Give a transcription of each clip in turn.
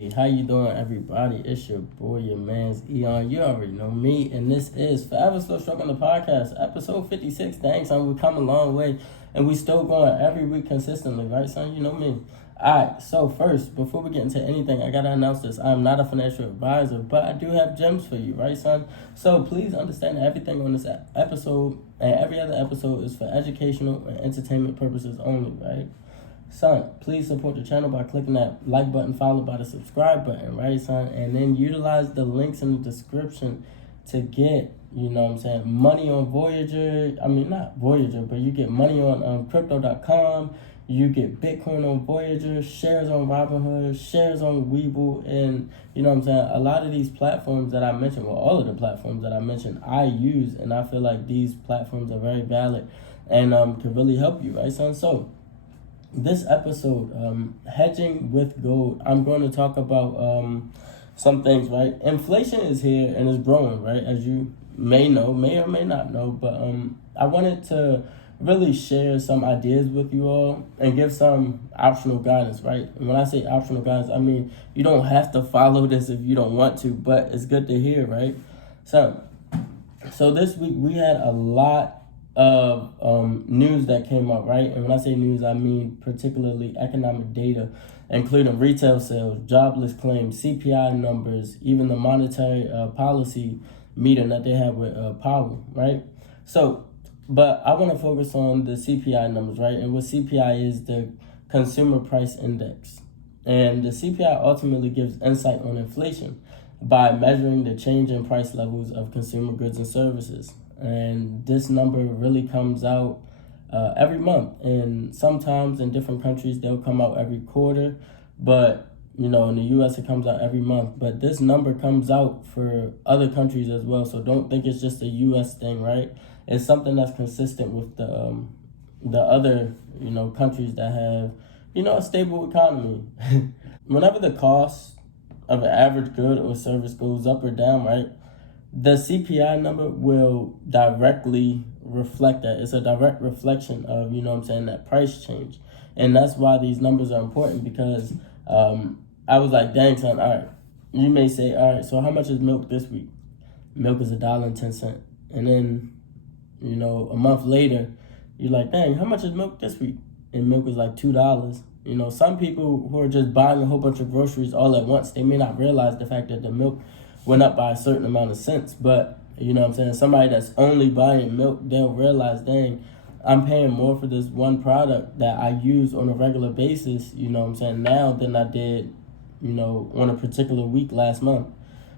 Hey, how you doing, everybody? It's your boy, your man's Eon. You already know me, and this is Forever Still Struggling the Podcast, episode 56. Dang, son, we come a long way, and we still going every week consistently, right, son? You know me. Alright, so first, before we get into anything, I gotta announce this. I'm not a financial advisor, but I do have gems for you, right, son? So please understand that everything on this episode and every other episode is for educational and entertainment purposes only, right? Son, please support the channel by clicking that like button followed by the subscribe button, right, son? And then utilize the links in the description to get, money on Voyager. I mean, not Voyager, but you get money on crypto.com. You get Bitcoin on Voyager, shares on Robinhood, shares on Webull, and, a lot of these platforms that I mentioned, well, all of the platforms that I mentioned, I use, and I feel like these platforms are very valid and can really help you, right, son? So, this episode, hedging with gold, I'm going to talk about some things, right? Inflation is here and is growing, right? As you may know, may or may not know, but I wanted to really share some ideas with you all and give some optional guidance, right? And when I say optional guidance, I mean you don't have to follow this if you don't want to, but it's good to hear, right? So this week we had a lot of news that came up, right? And when I say news, I mean particularly economic data, including retail sales, jobless claims, CPI numbers, even the monetary policy meeting that they had with Powell, right? So, but I want to focus on the CPI numbers, right? And what CPI is, the Consumer Price Index. And the CPI ultimately gives insight on inflation by measuring the change in price levels of consumer goods and services. And this number really comes out every month. And sometimes in different countries, they'll come out every quarter. But, in the U.S., it comes out every month. But this number comes out for other countries as well. So don't think it's just a U.S. thing, right? It's something that's consistent with the other, countries that have, a stable economy. Whenever the cost of an average good or service goes up or down, right, the CPI number will directly reflect that. It's a direct reflection of, that price change. And that's why these numbers are important, because I was like, dang, son, all right. You may say, all right, so how much is milk this week? Milk is $1.10. And then, a month later, you're like, dang, how much is milk this week? And milk is like $2. Some people who are just buying a whole bunch of groceries all at once, they may not realize the fact that the milk went up by a certain amount of cents. But, somebody that's only buying milk, they'll realize, dang, I'm paying more for this one product that I use on a regular basis, now than I did, on a particular week last month.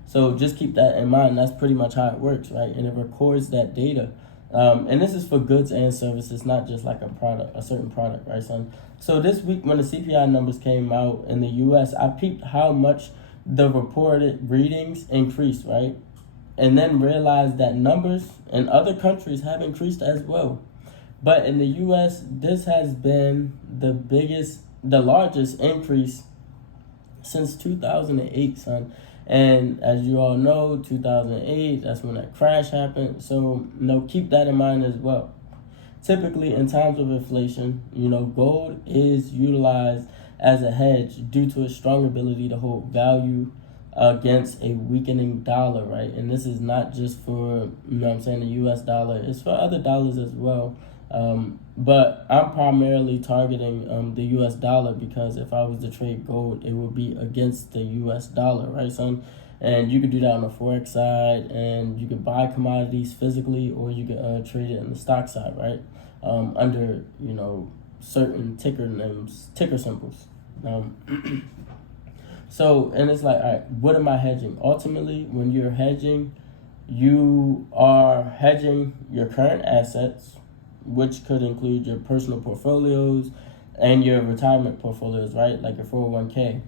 So just keep that in mind. That's pretty much how it works, right? And it records that data. And this is for goods and services, not just like a certain product, right, son? So this week when the CPI numbers came out in the U.S., I peeped how much the reported readings increased, right? And then realized that numbers in other countries have increased as well. But in the U.S., this has been the largest increase since 2008, son. And as you all know, 2008, that's when that crash happened. So, keep that in mind as well. Typically, in times of inflation, gold is utilized as a hedge due to its strong ability to hold value against a weakening dollar, right? And this is not just for, the U.S. dollar. It's for other dollars as well. But I'm primarily targeting the U.S. dollar, because if I was to trade gold, it would be against the U.S. dollar, right, son? And you could do that on the Forex side, and you could buy commodities physically, or you could trade it in the stock side, right? Under, certain ticker symbols. So, and it's like, all right, what am I hedging? Ultimately, when you're hedging, you are hedging your current assets, which could include your personal portfolios and your retirement portfolios, right? Like your 401k.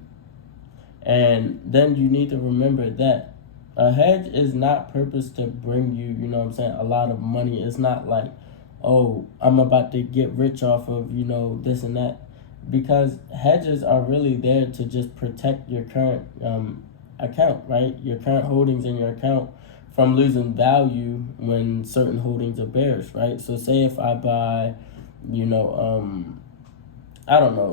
And then you need to remember that a hedge is not purposed to bring you, a lot of money. It's not like, oh, I'm about to get rich off of, this and that. Because hedges are really there to just protect your current account, right? Your current holdings in your account from losing value when certain holdings are bearish, right? So say if I buy,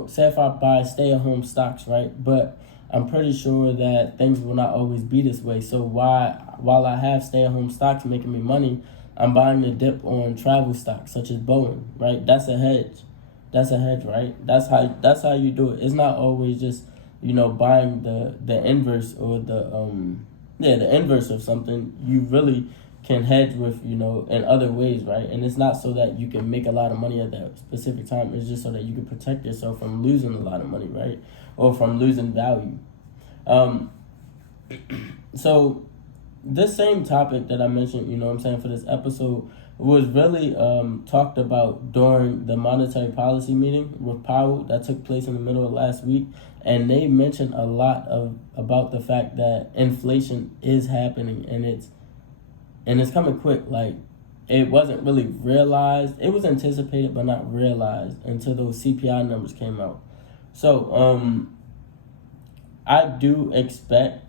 say if I buy stay-at-home stocks, right? But I'm pretty sure that things will not always be this way. So while I have stay-at-home stocks making me money, I'm buying the dip on travel stocks such as Boeing, right? That's a hedge. That's a hedge, right? That's how you do it. It's not always just, buying the inverse or the inverse of something. You really can hedge with, in other ways, right? And it's not so that you can make a lot of money at that specific time. It's just so that you can protect yourself from losing a lot of money, right? Or from losing value. So this same topic that I mentioned, for this episode was really talked about during the monetary policy meeting with Powell that took place in the middle of last week. And they mentioned a lot about the fact that inflation is happening and it's coming quick. Like, it wasn't really realized. It was anticipated but not realized until those CPI numbers came out. So I do expect,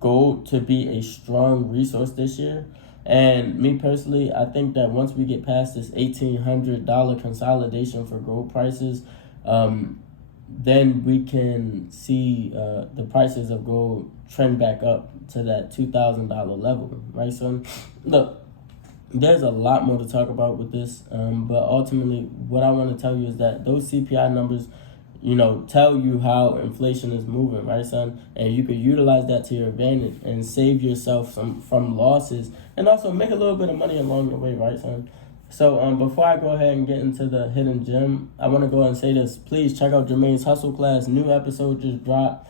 gold to be a strong resource this year. And me personally, I think that once we get past this $1,800 consolidation for gold prices, then we can see the prices of gold trend back up to that $2,000 level, right, son? Look, there's a lot more to talk about with this, but ultimately what I want to tell you is that those CPI numbers, tell you how inflation is moving, right, son? And you could utilize that to your advantage and save yourself from losses and also make a little bit of money along the way, right, son? So before I go ahead and get into the hidden gem, I want to go ahead and say this. Please check out Jermaine's Hustle Class. New episode just dropped.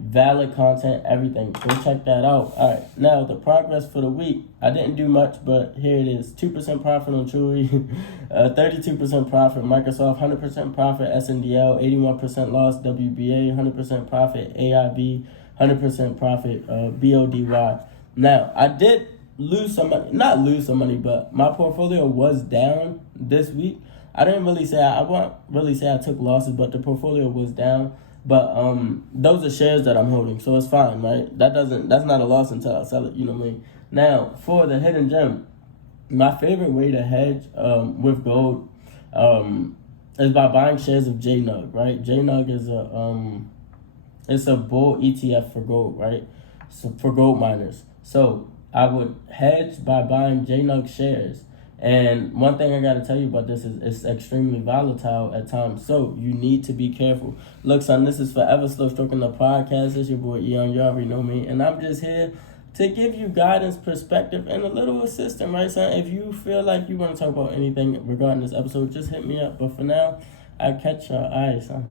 Valid content, everything. Go check that out. All right, now the progress for the week. I didn't do much, but here it is. 2% profit on Chewy, 32% profit Microsoft, 100% profit SNDL, 81% loss WBA, 100% profit AIB, 100% profit BODY. Now, I did lose some money. Not lose some money, but my portfolio was down this week. I won't really say I took losses, but the portfolio was down. But those are shares that I'm holding, so it's fine, right? That's not a loss until I sell it, you know what I mean? Now, for the hidden gem, my favorite way to hedge with gold is by buying shares of JNUG, right? JNUG is it's a bull ETF for gold, right? So for gold miners. So I would hedge by buying JNUG shares. And one thing I got to tell you about this is it's extremely volatile at times. So you need to be careful. Look, son, this is Forever Slow Stroking the podcast. It's your boy, Eon. You already know me. And I'm just here to give you guidance, perspective, and a little assistance, right, son? If you feel like you want to talk about anything regarding this episode, just hit me up. But for now, I catch your eyes, son.